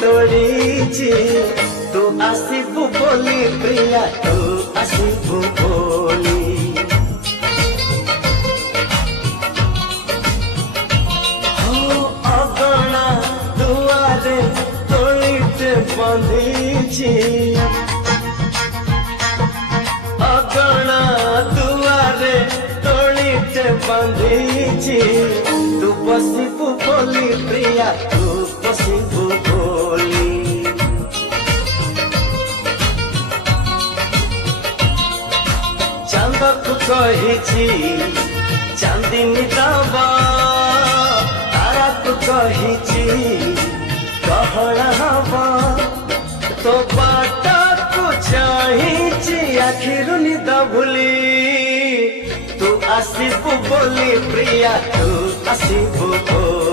तोड़ीची तू आसिबु बोली प्रिया तू आसिबु बोली अगणा दुआरे तोड़ीते बंधीची अगणा दुआरे तोड़ीते बंधीची तू बसिबु बोली प्रिया तू बसिबु बोली चांदक कही चांदिनी दबा तारा को कही गहना हवा तो बाटा को चाही आखिर निद भूली तू आसिबु बोली प्रिया तू आसिबु बोली।